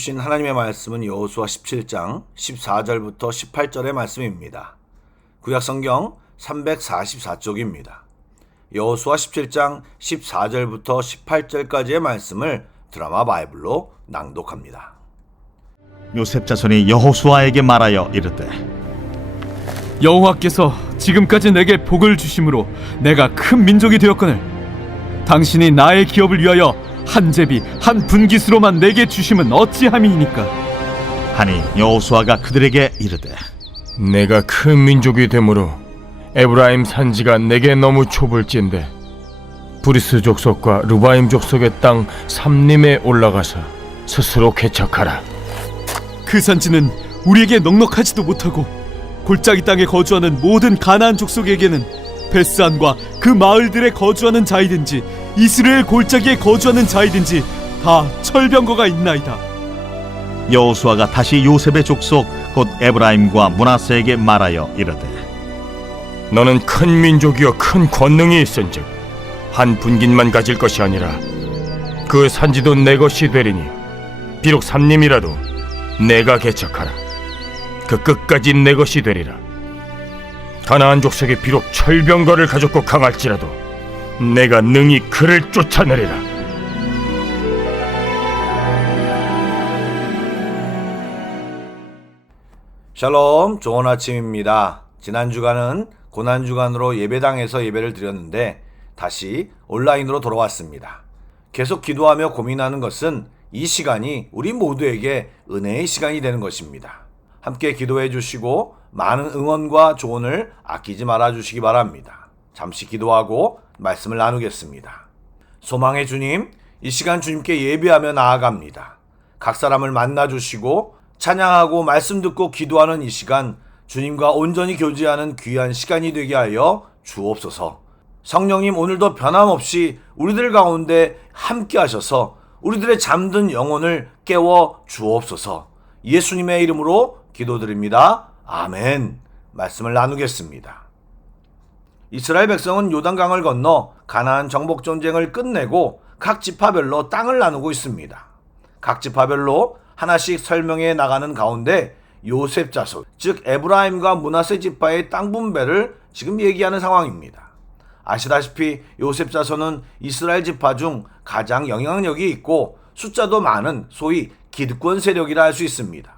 주신 하나님의 말씀은 여호수아 17장 14절부터 18절의 말씀입니다. 구약성경 344쪽입니다. 여호수아 17장 14절부터 18절까지의 말씀을 드라마 바이블로 낭독합니다. 요셉 자손이 여호수아에게 말하여 이르되, 여호와께서 지금까지 내게 복을 주심으로 내가 큰 민족이 되었거늘 당신이 나의 기업을 위하여 한 제비 한 분깃으로만 내게 주심은 어찌함이니까. 하니 여호수아가 그들에게 이르되, 내가 큰 민족이 되므로 에브라임 산지가 내게 너무 좁을진데 브리스 족속과 르바임 족속의 땅 삼림에 올라가서 스스로 개척하라. 그 산지는 우리에게 넉넉하지도 못하고 골짜기 땅에 거주하는 모든 가나안 족속에게는 베스안과 그 마을들에 거주하는 자이든지 이스라엘 골짜기에 거주하는 자이든지 다 철병거가 있나이다. 여호수아가 다시 요셉의 족속 곧 에브라임과 므낫세에게 말하여 이르되, 너는 큰 민족이요 큰 권능이 있은즉 한 분깃만 가질 것이 아니라 그 산지도 내 것이 되리니 비록 삼림이라도 내가 개척하라. 그 끝까지 내 것이 되리라. 가나안 족속이 비록 철병거를 가졌고 강할지라도 내가 능히 그를 쫓아내리라. 샬롬, 좋은 아침입니다. 지난 주간은 고난주간으로 예배당에서 예배를 드렸는데 다시 온라인으로 돌아왔습니다. 계속 기도하며 고민하는 것은 이 시간이 우리 모두에게 은혜의 시간이 되는 것입니다. 함께 기도해 주시고 많은 응원과 조언을 아끼지 말아 주시기 바랍니다. 잠시 기도하고 말씀을 나누겠습니다. 소망의 주님, 이 시간 주님께 예배하며 나아갑니다. 각 사람을 만나 주시고 찬양하고 말씀 듣고 기도하는 이 시간 주님과 온전히 교제하는 귀한 시간이 되게 하여 주옵소서. 성령님, 오늘도 변함없이 우리들 가운데 함께 하셔서 우리들의 잠든 영혼을 깨워 주옵소서. 예수님의 이름으로 기도드립니다. 아멘. 말씀을 나누겠습니다. 이스라엘 백성은 요단강을 건너 가나안 정복 전쟁을 끝내고 각 지파별로 땅을 나누고 있습니다. 각 지파별로 하나씩 설명해 나가는 가운데 요셉 자손, 즉 에브라임과 므낫세 지파의 땅 분배를 지금 얘기하는 상황입니다. 아시다시피 요셉 자손은 이스라엘 지파 중 가장 영향력이 있고 숫자도 많은 소위 기득권 세력이라 할 수 있습니다.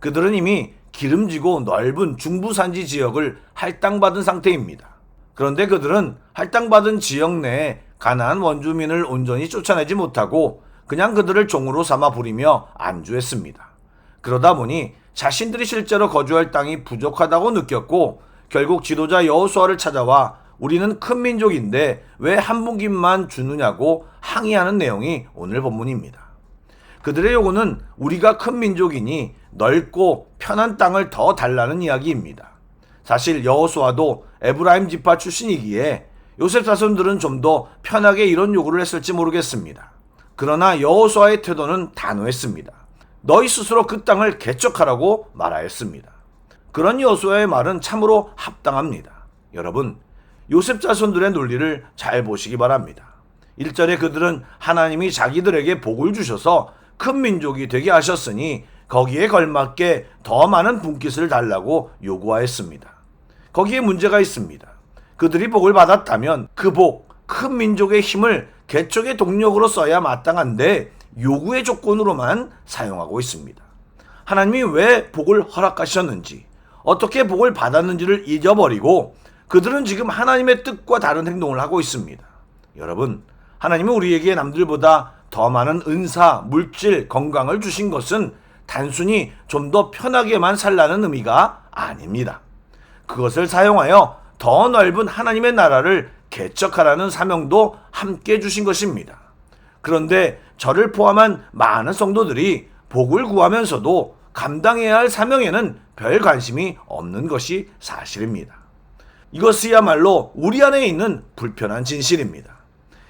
그들은 이미 기름지고 넓은 중부산지 지역을 할당받은 상태입니다. 그런데 그들은 할당받은 지역 내에 가나안 원주민을 온전히 쫓아내지 못하고 그냥 그들을 종으로 삼아 부리며 안주했습니다. 그러다 보니 자신들이 실제로 거주할 땅이 부족하다고 느꼈고 결국 지도자 여호수아를 찾아와 우리는 큰 민족인데 왜 한 분깃만 주느냐고 항의하는 내용이 오늘 본문입니다. 그들의 요구는 우리가 큰 민족이니 넓고 편한 땅을 더 달라는 이야기입니다. 사실 여호수아도 에브라임 지파 출신이기에 요셉 자손들은 좀 더 편하게 이런 요구를 했을지 모르겠습니다. 그러나 여호수아의 태도는 단호했습니다. 너희 스스로 그 땅을 개척하라고 말하였습니다. 그런 여호수아의 말은 참으로 합당합니다. 여러분, 요셉 자손들의 논리를 잘 보시기 바랍니다. 1절에 그들은 하나님이 자기들에게 복을 주셔서 큰 민족이 되게 하셨으니 거기에 걸맞게 더 많은 분깃을 달라고 요구하였습니다. 거기에 문제가 있습니다. 그들이 복을 받았다면 그 복, 큰 민족의 힘을 개척의 동력으로 써야 마땅한데 요구의 조건으로만 사용하고 있습니다. 하나님이 왜 복을 허락하셨는지, 어떻게 복을 받았는지를 잊어버리고 그들은 지금 하나님의 뜻과 다른 행동을 하고 있습니다. 여러분, 하나님이 우리에게 남들보다 더 많은 은사, 물질, 건강을 주신 것은 단순히 좀 더 편하게만 살라는 의미가 아닙니다. 그것을 사용하여 더 넓은 하나님의 나라를 개척하라는 사명도 함께 주신 것입니다. 그런데 저를 포함한 많은 성도들이 복을 구하면서도 감당해야 할 사명에는 별 관심이 없는 것이 사실입니다. 이것이야말로 우리 안에 있는 불편한 진실입니다.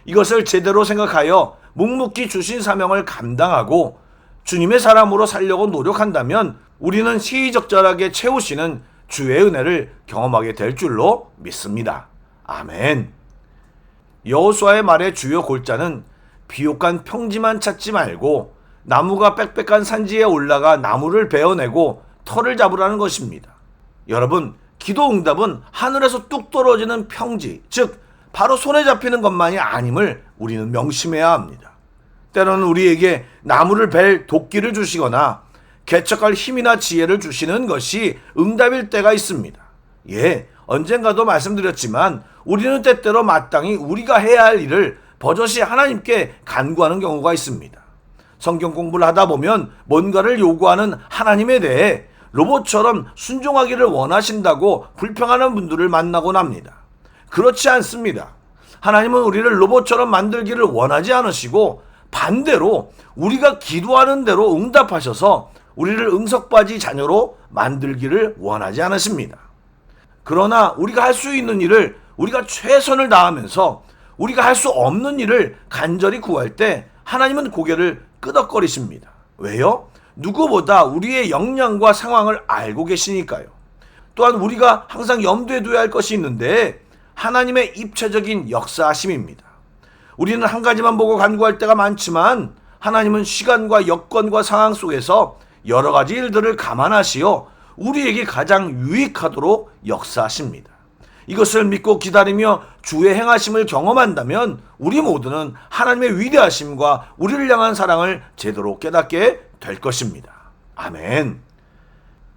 이것을 제대로 생각하여 묵묵히 주신 사명을 감당하고 주님의 사람으로 살려고 노력한다면 우리는 시의적절하게 채우시는 주의 은혜를 경험하게 될 줄로 믿습니다. 아멘. 여호수아의 말의 주요 골자는 비옥한 평지만 찾지 말고 나무가 빽빽한 산지에 올라가 나무를 베어내고 털을 잡으라는 것입니다. 여러분, 기도 응답은 하늘에서 뚝 떨어지는 평지, 즉 바로 손에 잡히는 것만이 아님을 우리는 명심해야 합니다. 때로는 우리에게 나무를 벨 도끼를 주시거나 개척할 힘이나 지혜를 주시는 것이 응답일 때가 있습니다. 언젠가도 말씀드렸지만 우리는 때때로 마땅히 우리가 해야 할 일을 버젓이 하나님께 간구하는 경우가 있습니다. 성경 공부를 하다 보면 뭔가를 요구하는 하나님에 대해 로봇처럼 순종하기를 원하신다고 불평하는 분들을 만나곤 합니다. 그렇지 않습니다. 하나님은 우리를 로봇처럼 만들기를 원하지 않으시고 반대로 우리가 기도하는 대로 응답하셔서 우리를 응석바지 자녀로 만들기를 원하지 않으십니다. 그러나 우리가 할 수 있는 일을 우리가 최선을 다하면서 우리가 할 수 없는 일을 간절히 구할 때 하나님은 고개를 끄덕거리십니다. 왜요? 누구보다 우리의 역량과 상황을 알고 계시니까요. 또한 우리가 항상 염두에 둬야 할 것이 있는데 하나님의 입체적인 역사하심입니다. 우리는 한 가지만 보고 간구할 때가 많지만 하나님은 시간과 여건과 상황 속에서 여러 가지 일들을 감안하시어 우리에게 가장 유익하도록 역사하십니다. 이것을 믿고 기다리며 주의 행하심을 경험한다면 우리 모두는 하나님의 위대하심과 우리를 향한 사랑을 제대로 깨닫게 될 것입니다. 아멘.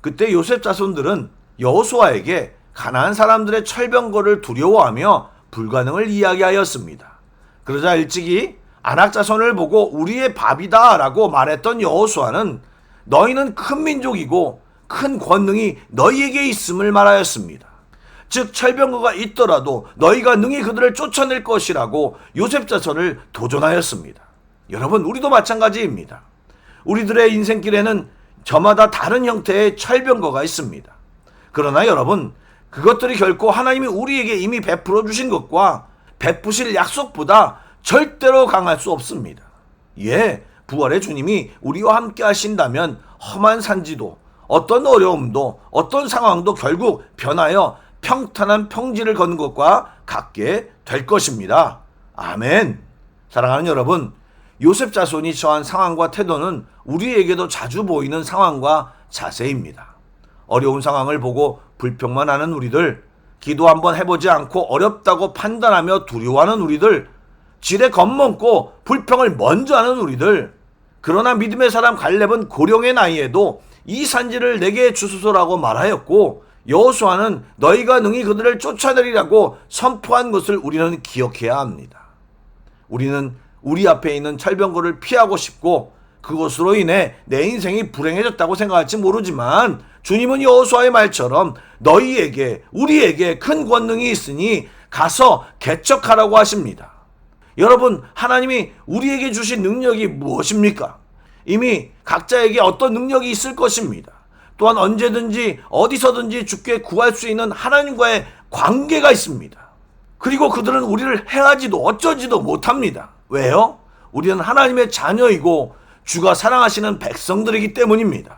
그때 요셉 자손들은 여호수아에게 가나안 사람들의 철병거를 두려워하며 불가능을 이야기하였습니다. 그러자 일찍이 아낙 자손을 보고 우리의 밥이다 라고 말했던 여호수아는 너희는 큰 민족이고 큰 권능이 너희에게 있음을 말하였습니다. 즉 철병거가 있더라도 너희가 능히 그들을 쫓아낼 것이라고 요셉 자손을 도전하였습니다. 여러분, 우리도 마찬가지입니다. 우리들의 인생길에는 저마다 다른 형태의 철병거가 있습니다. 그러나 여러분, 그것들이 결코 하나님이 우리에게 이미 베풀어 주신 것과 베푸실 약속보다 절대로 강할 수 없습니다. 부활의 주님이 우리와 함께 하신다면 험한 산지도 어떤 어려움도 어떤 상황도 결국 변하여 평탄한 평지를 걷는 것과 같게 될 것입니다. 아멘. 사랑하는 여러분, 요셉 자손이 처한 상황과 태도는 우리에게도 자주 보이는 상황과 자세입니다. 어려운 상황을 보고 불평만 하는 우리들, 기도 한번 해보지 않고 어렵다고 판단하며 두려워하는 우리들, 지레 겁먹고 불평을 먼저 하는 우리들, 그러나 믿음의 사람 갈렙은 고령의 나이에도 이 산지를 내게 주소서라고 말하였고 여호수아는 너희가 능히 그들을 쫓아내리라고 선포한 것을 우리는 기억해야 합니다. 우리는 우리 앞에 있는 철병거를 피하고 싶고 그것으로 인해 내 인생이 불행해졌다고 생각할지 모르지만 주님은 여호수아의 말처럼 너희에게 우리에게 큰 권능이 있으니 가서 개척하라고 하십니다. 여러분, 하나님이 우리에게 주신 능력이 무엇입니까? 이미 각자에게 어떤 능력이 있을 것입니다. 또한 언제든지 어디서든지 주께 구할 수 있는 하나님과의 관계가 있습니다. 그리고 그들은 우리를 행하지도 어쩌지도 못합니다. 왜요? 우리는 하나님의 자녀이고 주가 사랑하시는 백성들이기 때문입니다.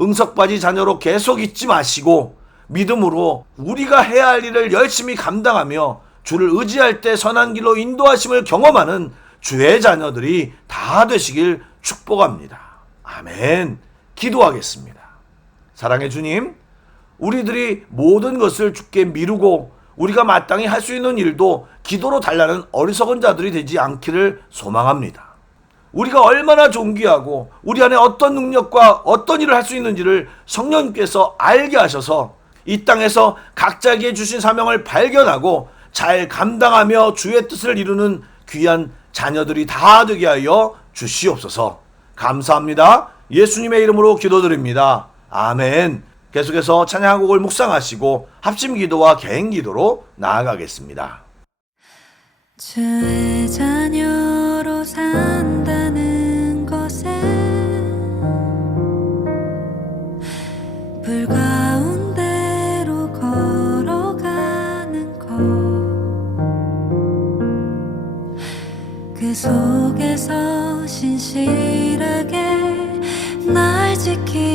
응석바지 자녀로 계속 있지 마시고 믿음으로 우리가 해야 할 일을 열심히 감당하며 주를 의지할 때 선한 길로 인도하심을 경험하는 주의 자녀들이 다 되시길 축복합니다. 아멘. 기도하겠습니다. 사랑의 주님, 우리들이 모든 것을 주께 미루고 우리가 마땅히 할 수 있는 일도 기도로 달라는 어리석은 자들이 되지 않기를 소망합니다. 우리가 얼마나 존귀하고 우리 안에 어떤 능력과 어떤 일을 할 수 있는지를 성령님께서 알게 하셔서 이 땅에서 각자에게 주신 사명을 발견하고 잘 감당하며 주의 뜻을 이루는 귀한 자녀들이 다 되게 하여 주시옵소서. 감사합니다. 예수님의 이름으로 기도드립니다. 아멘. 계속해서 찬양곡을 묵상하시고 합심 기도와 개인 기도로 나아가겠습니다. 주의 자녀로 산다는 것에 불 가운데로 걸어가는 것, 그 속에서 신실하게 날 지키